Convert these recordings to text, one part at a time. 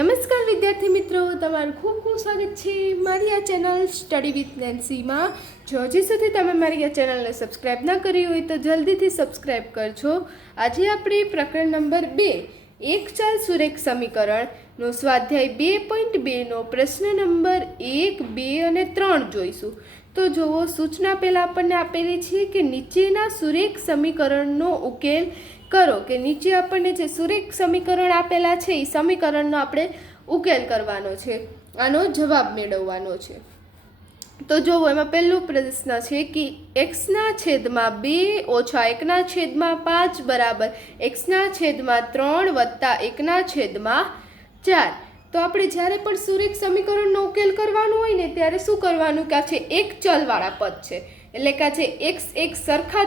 નમસ્કાર વિદ્યાર્થી મિત્રો, તમારું ખૂબ ખૂબ સ્વાગત છે મારી આ ચેનલ સ્ટડી વિથ નેન્સીમાં. જો હજી સુધી તમે મારી આ ચેનલને સબસ્ક્રાઈબ ના કરી હોય તો જલ્દીથી સબસ્ક્રાઈબ કરજો. આજે આપણે પ્રકરણ નંબર 2 એક ચાલ સુરેખ સમીકરણનો સ્વાધ્યાય 2.2નો પ્રશ્ન નંબર 1, 2 અને 3 જોઈશું. તો જુઓ, સૂચના પહેલાં આપણને આપેલી છે કે નીચેના સુરેખ સમીકરણનો ઉકેલ કરો. કે નીચે આપણને જે સુરેખ સમીકરણ આપેલા છે એ સમીકરણનો આપણે ઉકેલ કરવાનો છે, આનો જવાબ મેળવવાનો છે. તો જુઓ, એમાં પહેલો પ્રશ્ન છે કે x/2 ઓછા 1/5 બરાબર x/3 વત્તા 1/4. તો આપણે જ્યારે પણ સુરેખ સમીકરણનો ઉકેલ કરવાનો હોય ને ત્યારે શું કરવાનું કે આ છે એક ચલવાળા પદ છે, એટલે કે આ છે x એક સરખા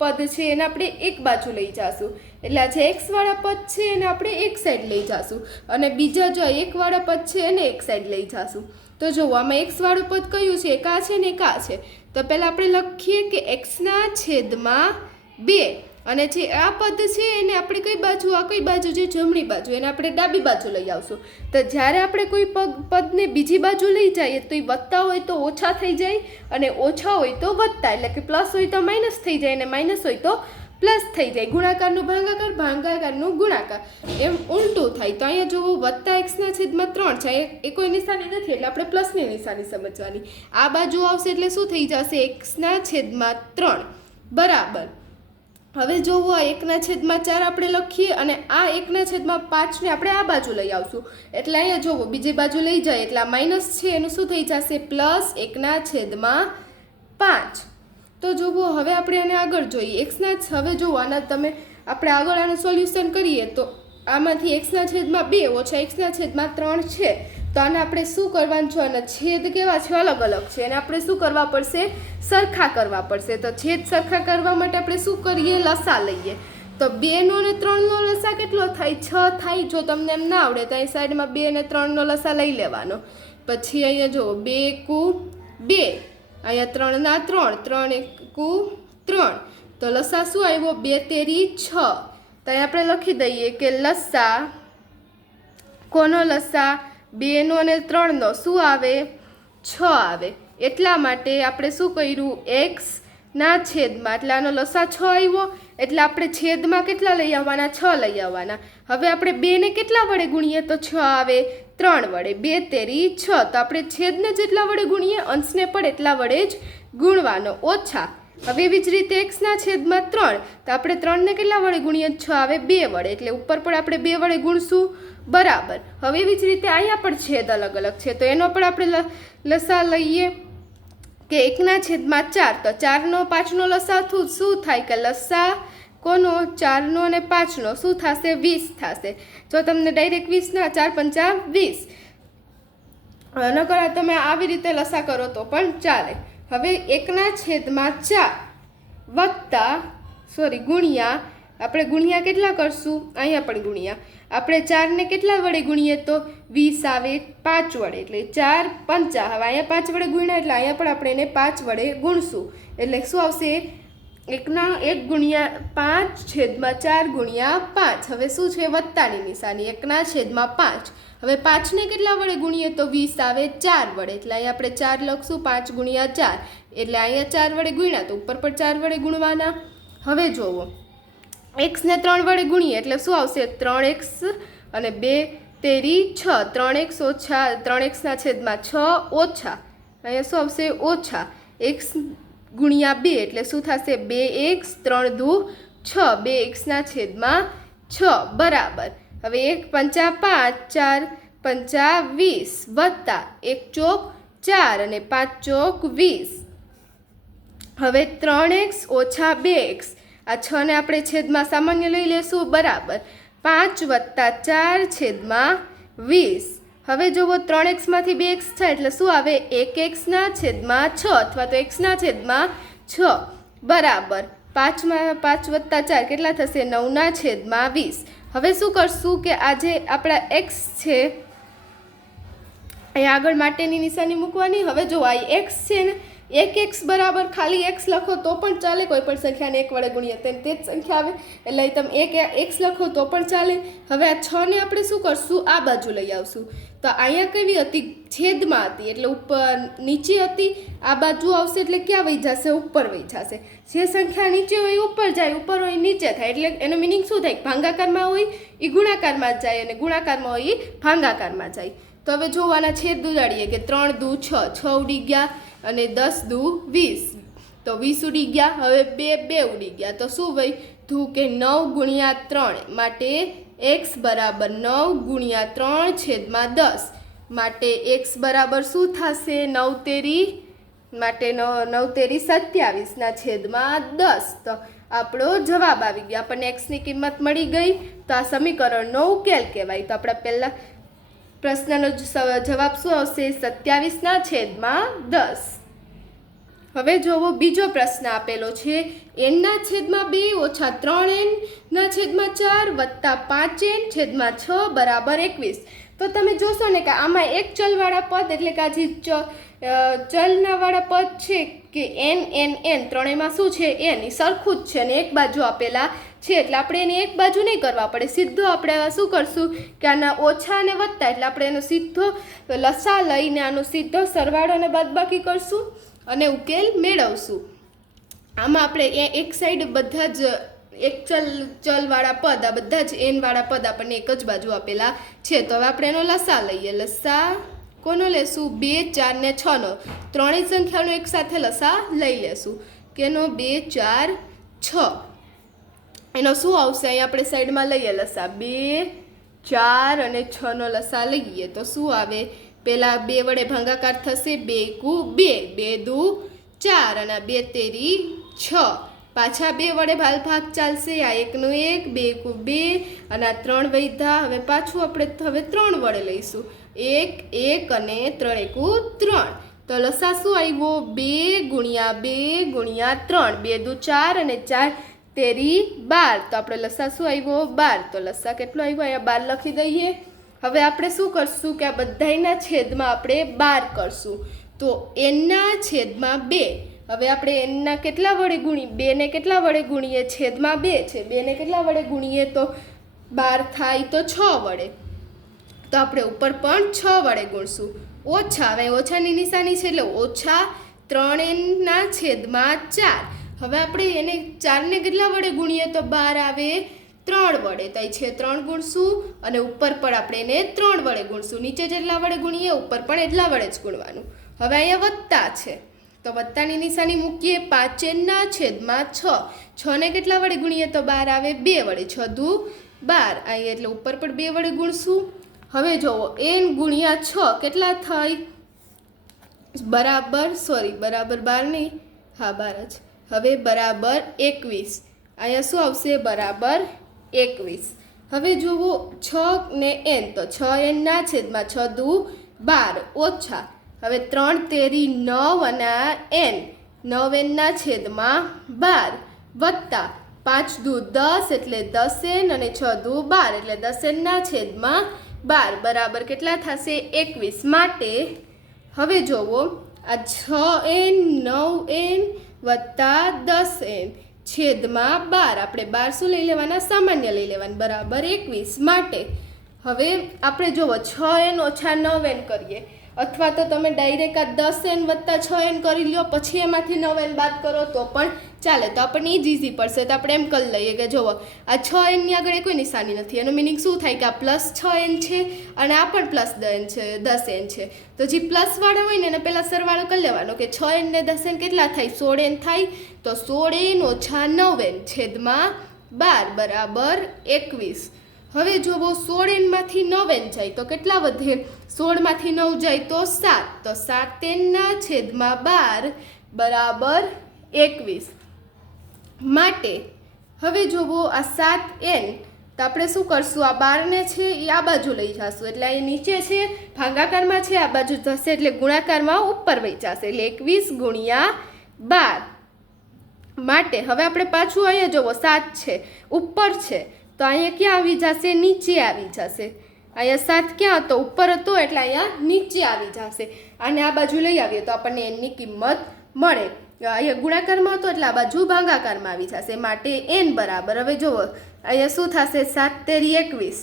પદ છે એને આપણે એક બાજુ લઈ જાશું. એટલે આ જે x વાળા પદ છે એને આપણે એક સાઈડ લઈ જાશું અને બીજા જો એક વાળા પદ છે એને એક સાઈડ લઈ જાશું. તો જો આમાં x વાળું પદ કયું છે? એક આ છે ને એક આ છે. તો પહેલાં આપણે લખીએ કે x/2 અને જે આ પદ છે એને આપણે કઈ બાજુ, આ કઈ બાજુ છે? જમણી બાજુ, એને આપણે ડાબી બાજુ લઈ આવશું. તો જ્યારે આપણે કોઈ પદને બીજી બાજુ લઈ જઈએ તો એ વત્તા હોય તો ઓછા થઈ જાય અને ઓછા હોય તો વત્તા, એટલે કે પ્લસ હોય તો માઇનસ થઈ જાય અને માઇનસ હોય તો પ્લસ થઈ જાય. ગુણાકારનું ભાગાકાર, ભાગાકારનું ગુણાકાર, એમ ઉલટું થાય. તો અહીંયા જુઓ, વત્તા x/3 છે, એ કોઈ નિશાની નથી એટલે આપણે પ્લસની નિશાની સમજવાની. આ બાજુ આવશે એટલે શું થઈ જશે? x/3 બરાબર. હવે જોવો, આ 1/4 આપણે લખીએ અને આ 1/5 ને આપણે આ બાજુ લઈ આવશું. એટલે અહીંયા જોવો, બીજી બાજુ લઈ જાય એટલે આ માઇનસ છે એનું શું થઈ જશે? પ્લસ 1/5. તો જુઓ, હવે આપણે આને આગળ જોઈએ. હવે જુઓ, આના આપણે આગળ આનું સોલ્યુશન કરીએ તો આમાંથી x/2 ઓછા 1/3 છે. તો આને આપણે શું કરવાનું છે? અને છેદ કેવા છે? અલગ અલગ છે. અને આપણે શું કરવા પડશે? સરખા કરવા પડશે. તો છેદ સરખા કરવા માટે આપણે શું કરીએ? લસા લઈએ. તો 2નો અને 3નો લસા કેટલો થાય? 6 થાય. જો તમને એમ ના આવડે તો અહીં સાઈડમાં 2 અને 3નો લસા લઈ લેવાનો. પછી અહીંયા જુઓ, 2 × 2, અહીંયા 3 3 તો લસા શું આવ્યો? 2 તેરી 6. તો અહીં આપણે લખી દઈએ કે લસા, કોનો લસા? 2નો અને 3નો શું આવે? 6 આવે. એટલા માટે આપણે શું કર્યું? x/, એટલે આનો લસા 6 આવ્યો એટલે આપણે છેદમાં કેટલા લઈ આવવાના? 6 લઈ આવવાના. હવે આપણે 2ને કેટલા વડે ગુણીએ તો 6 આવે? 3 વડે. 2 તેરી 6. તો આપણે છેદને જેટલા વડે ગુણીએ અંશને પણ એટલા વડે જ ગુણવાનો, ઓછા. હવે એવી જ રીતે x/3, તો આપણે 3ને કેટલા વડે ગુણીએ? 6 આવે 2 વડે, એટલે ઉપર પણ આપણે 2 વડે ગુણશું, બરાબર. હવે એવી જ રીતે અહીંયા પણ છેદ અલગ અલગ છે તો એનો પણ આપણે લસા લઈએ કે 1/4. તો 4નો 5નો લસા શું થાય? કે લસા કોનો? 4નો અને 5નો શું થશે? 20 થશે. જો તમને ડાયરેક્ટ 20 ના, 4 × 5 = 20. નકર તમે આવી રીતે લસા કરો તો પણ ચાલે. હવે 1/4 વત્તા ગુણ્યા, આપણે ગુણ્યા કેટલા કરશું? અહીંયા પણ ગુણ્યા. આપણે 4ને કેટલા વડે ગુણીએ તો 20 આવે 5 વડે, એટલે 4 × 5. હવે અહીંયા 5 વડે ગુણ્યા એટલે અહીંયા પણ આપણે એને 5 વડે ગુણશું. એટલે શું આવશે? 1/5/4 × 5. હવે શું છે? વત્તાની નિશાની, 1/5. હવે 5ને કેટલા વડે ગુણીએ તો 20 આવે 4 વડે, એટલે અહીંયા આપણે 4 લખશું. 5 × 4 એટલે અહીંયા 4 વડે ગુણ્યા તો ઉપર પર 4 વડે ગુણવાના. હવે જોવો, x ને 3 વડે ગુણીએ એટલે શું આવશે? 3x અને 2 તેરી 6. 3x ઓછા 3x/6 ઓછા, અહીંયા શું આવશે? ઓછા x × 2 એટલે શું થશે? 2x 3 × 2 6, 2x/6 બરાબર. હવે 1 × 5 = 5, 4 × 5 = 20 વત્તા 1 × 4 અને 5 × 20. હવે 3x ઓછા 2x, આ 6 ને આપણે છેદમાં સામાન્ય લઈ લેશું, બરાબર. 5 + 4/20. હવે જુઓ, 3x માંથી 2x થાય એટલે શું આવે? 1x/6 અથવા તો x/6 બરાબર. 5 + 4 કેટલા થશે? 9/20. હવે શું કરશું કે આ જે આપણા x છે અહીંયા આગળ માટેની નિશાની મૂકવાની. હવે જો આ x છે ને એક એક્સ બરાબર ખાલી એક્સ લખો તો પણ ચાલે, કોઈ પણ સંખ્યાને એક વડે ગુણીએ તો તે જ સંખ્યા આવે, એટલે તમે એક એક્સ લખો તો પણ ચાલે. હવે આ 6ને આપણે શું કરશું, આ બાજુ લઈ આવશું. તો અહીંયા કેવી હતી, છેદમાં હતી એટલે ઉપર નીચે હતી, આ બાજુ આવશે એટલે ક્યાં વહી જશે, ઉપર વહી જશે. જે સંખ્યા નીચે હોય ઉપર જાય, ઉપર હોય નીચે થાય, એટલે એનો મિનિંગ શું થાય, ભાગાકારમાં હોય એ ગુણાકારમાં જ જાય અને ગુણાકારમાં હોય એ ભાગાકારમાં જાય. તો હવે જોવાના છેદ ઉડાડીએ કે 3 દુ 6, 6 ઉડી ગયા અને 10 દુ 20, તો 20 ઉડી ગયા. હવે 2 ઉડી ગયા, તો શું ભાઈ ધું કે 9 ગુણ્યા 3 માટે x બરાબર 9 ગુણ્યા 3 છેદમાં 10 માટે x બરાબર શું થશે, 9 તેરી માટે 9 તેરી 27 ના છેદમાં 10. તો આપણો જવાબ આવી ગયો, આપણને એક્સની કિંમત મળી ગઈ. તો આ સમીકરણનો ઉકેલ કહેવાય. તો આપણા પહેલા પ્રશ્નનો જવાબ શું આવશે, 27 ના છેદમાં 10. હવે જોવો બીજો પ્રશ્ન આપેલો છે, n ના છેદમાં 2 ઓછા 3n ના છેદમાં 4 વત્તા 5n છેદમાં 6 બરાબર 21. તો તમે જોશો ને કે આમાં એક ચલવાળા પદ એટલે કે આ જે ચલનાવાળા પદ છે કે n ત્રણેયમાં શું છે, n સરખું જ છે અને એક બાજુ આપેલા છે, એટલે આપણે એને એક બાજુ નહીં કરવા પડે, સીધો આપણે શું કરશું કે આના ઓછા અને વત્તા એટલે આપણે એનો સીધો લસા લઈને આનો સીધો સરવાળો અને બાદબાકી કરશું અને ઉકેલ મેળવશું. આમાં આપણે એક સાઈડ બધા જ એક ચલવાળા પદ, આ બધા જ n વાળા પદ આપણને એક જ બાજુ આપેલા છે. તો હવે આપણે એનો લસા લઈએ. લસા કોનો લેશું, 2 4 ને 6 નો, ત્રણેય સંખ્યાનો એક સાથે લસા લઈ લેશું. કેનો 2 4 6, એનો શું આવશે, અહીં આપણે સાઈડમાં લઈએ લસા, 2 4 અને 6 નો લસા લઈએ તો શું આવે, પેલા 2 વડે ભાગાકાર થશે, 2 કુ 2, 2 દુ 4 અને 2 તેરી 6, પાછા 2 વડે ભાગ ચાલશે, આ 1 નું 1, 2 કુ 2 અને આ 3 વૈધા. હવે પાછું આપણે હવે 3 વડે લઈશું, 1 1 અને 3 એકુ 3. તો લસા શું આવ્યો, 2 ગુણ્યા 2 ગુણ્યા 3, 2 દુ 4 અને 4 તેરી 12. તો આપણે લસા શું આવ્યો, 12. તો લસા કેટલો આવ્યો, અહીંયા 12 લખી દઈએ. હવે આપણે શું કરશું કે આ બધાયના છેદમાં આપણે 12 કરશું. તો nના છેદમાં 2, હવે આપણે nના કેટલા વડે ગુણીએ, 2 ને કેટલા વડે ગુણીએ, છેદમાં 2 છે, 2 ને કેટલા વડે ગુણીએ તો 12 થાય તો 6 વડે. તો આપણે ઉપર પણ 6 વડે ગુણશું. ઓછા, હવે ઓછાની નિશાની છે એટલે ઓછા 3n ના છેદમાં 4. હવે આપણે એને 4 ને કેટલા વડે ગુણીએ તો 12 આવે 3 વડે, તો છે 3 ગુણશું અને ઉપર પણ આપણે એને 3 વડે ગુણશું. નીચે જેટલા વડે ગુણીએ ઉપર પણ એટલા વડે જ ગુણવાનું. હવે અહીંયા વત્તા છે તો વત્તાની નિશાની મૂકીએ, 5n ના છેદમાં 6, 6 ને કેટલા વડે ગુણીએ તો 12 આવે 2 વડે, 6 દુ 12, અહીંયા એટલે ઉપર પણ 2 વડે ગુણશું. હવે જોવો n ગુણ્યા 6 કેટલા થાય, બરાબર 12 નહીં, હા 12 જ. હવે બરાબર 21, અહીંયા શું આવશે, બરાબર 21. હવે જુઓ 6 ને n, તો 6n ના છેદમાં 6 દુ 12 ઓછા, હવે 3 તેરી 9 અને n, 9n ના છેદમાં 12 વત્તા 5 દુ 10 એટલે 10n અને 6 દુ 12 એટલે 10n ના છેદમાં 12 બરાબર કેટલા થશે, 21. માટે હવે જોવો આ 6n 9n વત્તા 10n છેદમાં 12, આપણે 12 શું લઈ લેવાના, સામાન્ય લઈ લેવાના, બરાબર 21. માટે હવે આપણે જોવો 6n ઓછા 9n કરીએ, અથવા તો તમે ડાયરેક્ટ આ 10n વત્તા 6n કરી લો પછી એમાંથી 9n બાદ કરો તો પણ ચાલે. તો આપણને એ જ ઇઝી પડશે, તો આપણે એમ કરી લઈએ કે જુઓ આ 6n ની આગળ કોઈ નિશાની નથી, એનો મિનિંગ શું થાય કે આ પ્લસ 6n છે અને આ પણ પ્લસ 10n છે. તો જે પ્લસવાળા હોય ને એને પહેલાં સરવાળો કરી લેવાનો કે 6n ને 10n કેટલા થાય, 16n થાય. તો 16n ઓછા 9n છેદમાં 12 બરાબર 21. હવે જોવો 16n માંથી 9n જાય તો કેટલા વધે, 16 માંથી 9 જાય તો 7, તો 7n ના છેદમાં 12 બરાબર 21. માટે હવે જોવો આ 7n, તો આપણે શું કરશું, આ 12 ને છે એ આ બાજુ લઈ જશું એટલે અહીં નીચે છે ભાગાકારમાં છે, આ બાજુ જશે એટલે ગુણાકારમાં ઉપર વહી જશે એટલે 21 ગુણ્યા 12. માટે હવે આપણે પાછું અહીંયા જોવો 7 છે ઉપર છે તો અહીંયા ક્યાં આવી જશે, નીચે આવી જશે. અહીંયા 7 ક્યાં હતો, ઉપર હતો એટલે અહીંયા નીચે આવી જશે. અને આ બાજુ લઈ આવીએ તો આપણને એની કિંમત મળે. અહીંયા ગુણાકારમાં હતો એટલે આ બાજુ ભાગાકારમાં આવી જશે, માટે n બરાબર, હવે જુઓ અહીંયા શું થશે, 7 તેરી 21,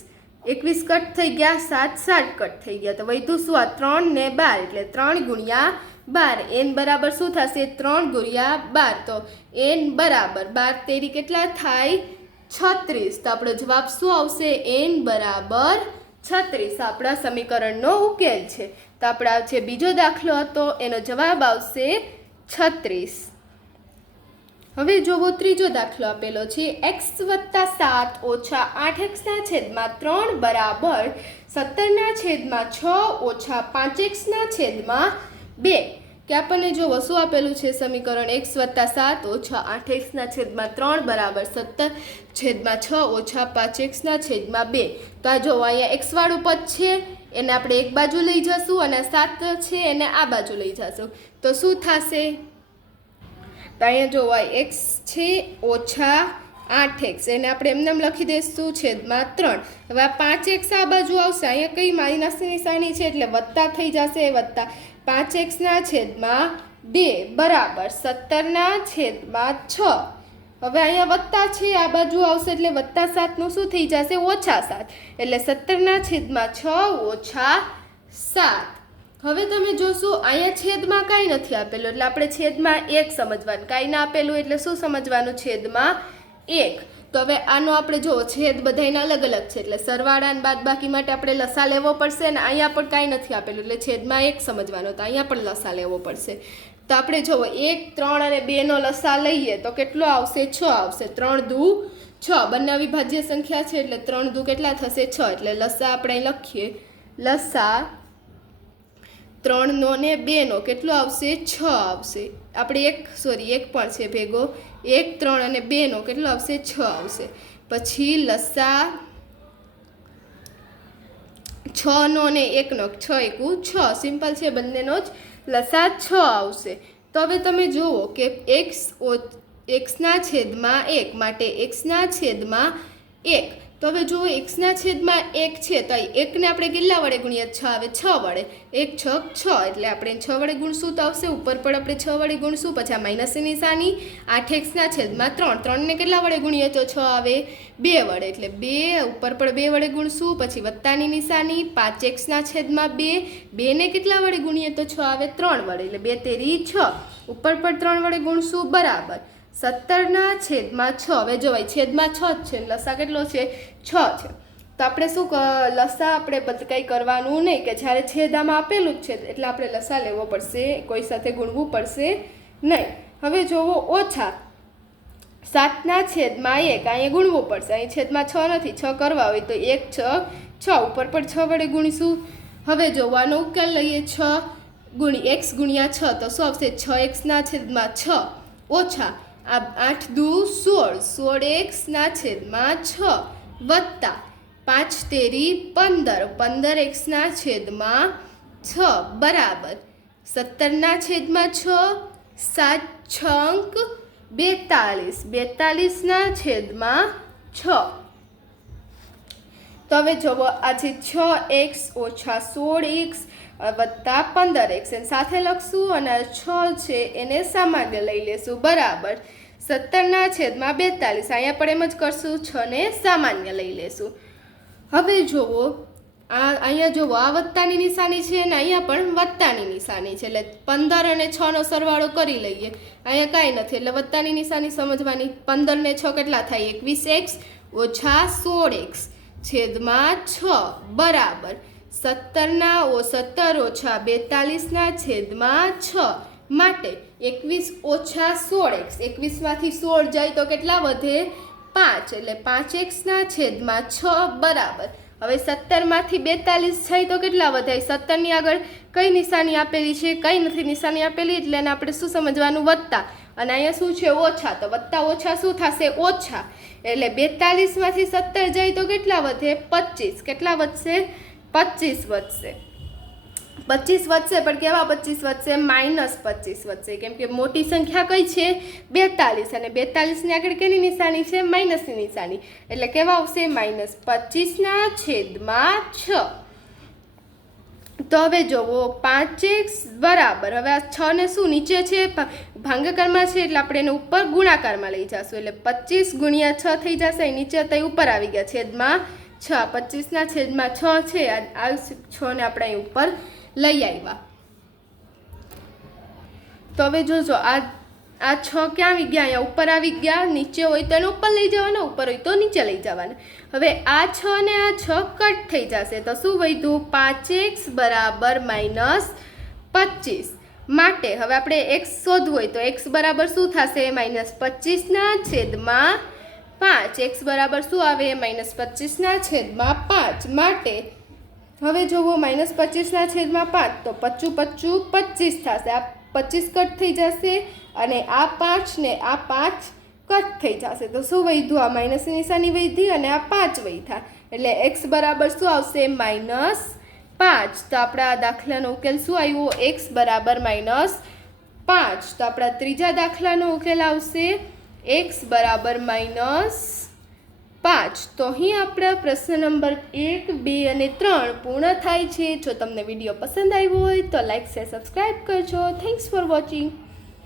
21 કટ થઈ ગયા, 7 7 કટ થઈ ગયા, તો વધ્યું શું આ 3 ને 12 એટલે 3 ગુણ્યા 12, n બરાબર શું થશે 3 ગુણ્યા 12, તો n બરાબર 12 તેરી કેટલા થાય 36, તો આપણો જવાબ શું આવશે n બરાબર 36, આપણા સમીકરણનો ઉકેલ છે. તો આપણા જે બીજો દાખલો હતો એનો જવાબ આવશે 36. હવે જોવો ત્રીજો દાખલો આપેલો છે, x + 7 - 8x ના છેદમાં 3 બરાબર 17 ના છેદમાં 6 - 5x ના છેદમાં 2, કે આપણને જોવો શું આપેલું છે સમીકરણ, x + 7 - 8x ના છેદમાં 3 બરાબર 17/6 - 5x ના છેદમાં 2. તો આ જોવો અહીંયા x વાળું પદ છે એને આપણે એક બાજુ લઈ જશું અને 7 છે એને આ બાજુ લઈ જશું, તો શું થશે, તો અહીંયા જોવો x છે -8x એને આપણે એમને લખી દઈશું છેદમાં 3. હવે આ 5x આ બાજુ આવશે, અહીંયા કઈ માઇનસની નિશાની છે એટલે વત્તા થઈ જશે, વત્તા 5x ના છેદમાં 2 બરાબર 17 ના છેદમાં 6. હવે અહીંયા વત્તા છે આ બાજુ આવશે એટલે +7 નું શું થઈ જશે -7, એટલે 17 ના છેદમાં 6 - 7. હવે તમે જોશો અહીંયા છેદમાં કાંઈ નથી આપેલું એટલે આપણે છેદમાં 1 સમજવાનું, કાંઈ ના આપેલું એટલે શું સમજવાનું છેદમાં 1. તો હવે આનો આપણે જો છેદ બધાયના અલગ અલગ છે એટલે સરવાળા અને બાદબાકી માટે આપણે લસા લેવો પડશે, અને અહીંયા પણ કાંઈ નથી આપેલું એટલે છેદમાં 1 સમજવાનો, તો અહીંયા પણ લસા લેવો પડશે. તો આપણે જુઓ 1, 3 અને 2 નો લસા લઈએ તો કેટલો આવશે 6 આવશે, 3 દુ 6, બંને અવિભાજ્ય સંખ્યા છે એટલે 3 દુ કેટલા થશે 6, એટલે લસા આપણે લખીએ, લસા 3 નો ને 2 નો કેટલો આવશે 6 આવશે, આપણે એક પણ છે ભેગો, 1, 3 અને 2 નો કેટલો આવશે 6 આવશે. પછી લસા 6 નો ને 1 નો 6 એકુ 6, સિમ્પલ છે, બંનેનો જ લસા 6 આવશે. તો હવે તમે જુઓ કે x ના છેદમાં 1 માટે x ના છેદમાં 1, તો હવે જુઓ x ના છેદમાં 1 છે તો 1 ને આપણે કેટલા વડે ગુણીએ 6 આવે 6 વડે, 1 6 6 એટલે આપણે 6 વડે ગુણશું તો આવશે, ઉપર પણ આપણે 6 વડે ગુણશું, પછી આ માઇનસની નિશાની, 8x ના છેદમાં 3, 3 ને કેટલા વડે ગુણીએ તો 6 આવે 2 વડે, એટલે 2 ઉપર પણ 2 વડે ગુણશું, પછી વત્તાની નિશાની, 5x ના છેદમાં 2, 2 ને કેટલા વડે ગુણીએ તો 6 આવે 3 વડે, એટલે 2 તેરી 6, ઉપર પણ 3 વડે ગુણશું બરાબર 17 ના છેદમાં 6. હવે જોવાય છેદમાં 6 જ છે, લસા કેટલો છે 6 છે, તો આપણે શું લસા આપણે કંઈ કરવાનું નહીં, કે જ્યારે છેદામાં આપેલું જ છે એટલે આપણે લસા લેવો પડશે, કોઈ સાથે ગુણવું પડશે નહીં. હવે જોવો ઓછા 7 ના છેદમાં 1, અહીંયા ગુણવું પડશે, અહીં છેદમાં 6 નથી, 6 કરવા હોય તો 1 6 6, ઉપર પણ 6 વડે ગુણીશું. હવે જોવાનો ઉકેલ લઈએ, 6 × x × 6 તો શું આવશે 6x ના છેદમાં 6 ઓછા આ 8 દુ 16, 16x ના છેદમાં 6 વત્તા 5 તેરી 15, 15x ના છેદમાં 6 બરાબર 17 ના છેદમાં 6, 7 છંક 42, 42 ના છેદમાં 6. તો હવે જુઓ આ છે 6x - 16x વત્તા 15x એને સાથે લખશું, અને 6 છે એને સામાન્ય લઈ લેશું બરાબર 17 ના છેદમાં 42, અહીંયા પણ એમ જ કરશું, 6 ને સામાન્ય લઈ લેશું. હવે જુઓ અહીંયા જુઓ આ વત્તાની નિશાની છે અને અહીંયા પણ વત્તાની નિશાની છે, એટલે 15 અને 6 નો સરવાળો કરી લઈએ, અહીંયા કાંઈ નથી એટલે વત્તાની નિશાની સમજવાની, 15 ને 6 કેટલા થાય 21x - 16x છેદમાં 6 બરાબર 17 ના 17 - 42 ના છેદમાં 6, માટે 21 - 16x, 21 માંથી 16 જાય તો કેટલા વધે 5, એટલે 5x ના છેદમાં 6 બરાબર. હવે 17 માંથી 42 જાય તો કેટલા વધે, 17 ની આગળ કઈ નિશાની આપેલી છે, કઈ નથી નિશાની આપેલી, એટલે એને આપણે શું સમજવાનું વત્તા, અને અહીંયા શું છે ઓછા, તો વત્તા ઓછા શું થશે ઓછા, એટલે 42 માંથી 17 જાય તો કેટલા વધે 25, કેટલા વધશે 25 વધશે, 25 વધશે, પણ કેવા 25 વધશે -25 વધશે, કેમ કે મોટી સંખ્યા કઈ છે 42, અને 42 ની આગળ કેની નિશાની છે માઇનસની નિશાની, એટલે કેવા આવશે -25 ના છેદમાં 6. તો હવે જોવો 5x બરાબર, હવે આ 6 ને શું નીચે છે ભાગાકારમાં છે એટલે આપણે એને ઉપર ગુણાકારમાં લઈ જશું, એટલે 25 ગુણ્યા 6 થઈ જશે, નીચે તો ઉપર આવી ગયા છેદમાં 6, 25 છેદમાં 6 છે, આ 6 ને આપણે અહીં ઉપર લઈ આવ્યા. તો હવે જોજો આ 6 ક્યાં આવી ગયા, અહીંયા ઉપર આવી ગયા, નીચે હોય તો એને ઉપર લઈ જવાના, ઉપર હોય તો નીચે લઈ જવાના. હવે આ 6 ને આ 6 કટ થઈ જશે તો શું વધ્યું, 5x બરાબર -25. માટે હવે આપણે x શોધવું હોય તો x બરાબર શું થશે, -25 છેદમાં 5. x બરાબર શું આવે, -25 છેદમાં 5. માટે હવે જોવો -25 છેદમાં 5 તો 25 25 થશે, આ 25 કટ થઈ જશે અને આ 5 ને આ 5 કટ થઈ જશે તો શું વધ્યું, આ માઇનસની નિશાની વધી અને આ 5 વધ્યા, એટલે x બરાબર શું આવશે, -5. તો આપણા દાખલાનો ઉકેલ શું આવ્યો, x બરાબર -5. તો આપણા ત્રીજા દાખલાનો ઉકેલ આવશે x બરાબર -5. તો અહીં આપણા પ્રશ્ન નંબર 1, 2 અને 3 પૂર્ણ થાય છે. જો તમને વિડીયો પસંદ આવ્યો હોય તો લાઈક શેર સબસ્ક્રાઈબ કરજો. Thanks for watching.